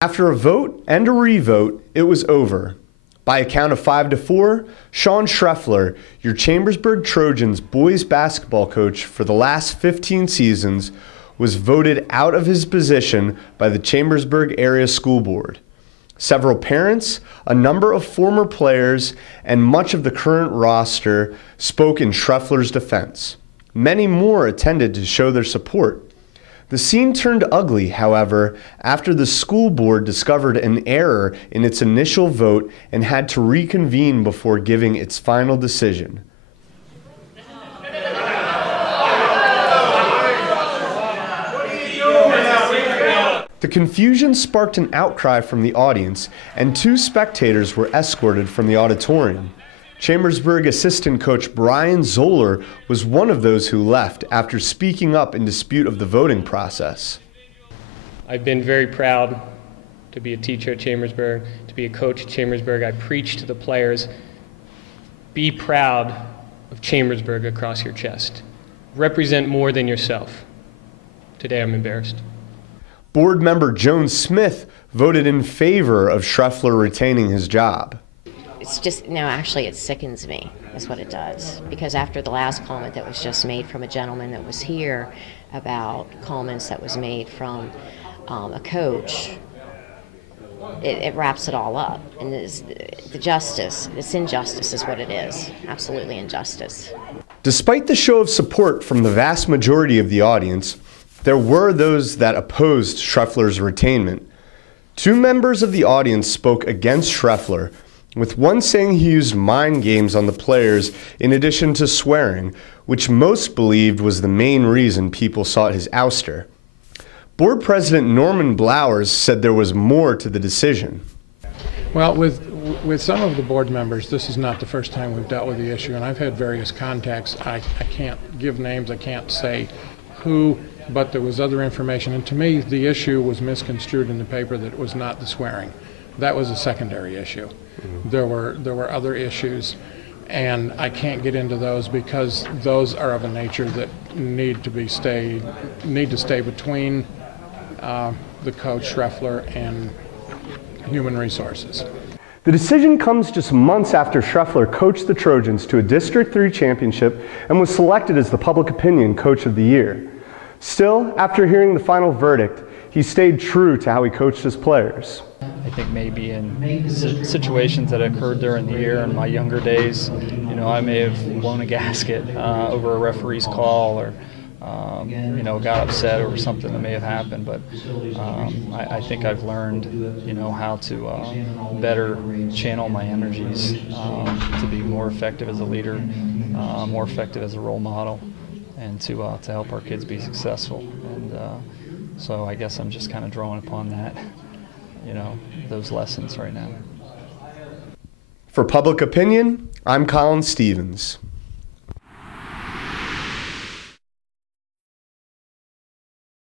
After a vote and a revote, it was over. By a count of 5-4, Shawn Shreffler, your Chambersburg Trojans boys basketball coach for the last 15 seasons, was voted out of his position by the Chambersburg Area School Board. Several parents, a number of former players, and much of the current roster spoke in Shreffler's defense. Many more attended to show their support. The scene turned ugly, however, after the school board discovered an error in its initial vote and had to reconvene before giving its final decision. The confusion sparked an outcry from the audience, and 2 spectators were escorted from the auditorium. Chambersburg assistant coach Brian Zoller was one of those who left after speaking up in dispute of the voting process. I've been very proud to be a teacher at Chambersburg, to be a coach at Chambersburg. I preach to the players, be proud of Chambersburg across your chest. Represent more than yourself. Today I'm embarrassed. Board member Joan Smith voted in favor of Shreffler retaining his job. It's just, no, actually it sickens me, is what it does. Because after the last comment that was just made from a gentleman that was here about comments that was made from a coach, it wraps it all up. And the justice, it's injustice is what it is. Absolutely injustice. Despite the show of support from the vast majority of the audience, there were those that opposed Shreffler's retainment. 2 members of the audience spoke against Shreffler, with one saying he used mind games on the players in addition to swearing, which most believed was the main reason people sought his ouster. Board President Norman Blowers said there was more to the decision. Well, with some of the board members, this is not the first time we've dealt with the issue, and I've had various contacts. I can't give names, I can't say who, but there was other information, and to me the issue was misconstrued in the paper that it was not the swearing. That was a secondary issue. There were other issues, and I can't get into those because those are of a nature that need to stay between the coach Shreffler and human resources. The decision comes just months after Shreffler coached the Trojans to a District 3 championship and was selected as the Public Opinion Coach of the Year. Still, after hearing the final verdict, he stayed true to how he coached his players. I think maybe in situations that occurred during the year in my younger days, I may have blown a gasket over a referee's call or, got upset over something that may have happened. But I think I've learned, how to better channel my energies to be more effective as a leader, more effective as a role model, and to help our kids be successful. And so I guess I'm just kind of drawing upon that. Those lessons right now. For Public Opinion, I'm Colin Stevens.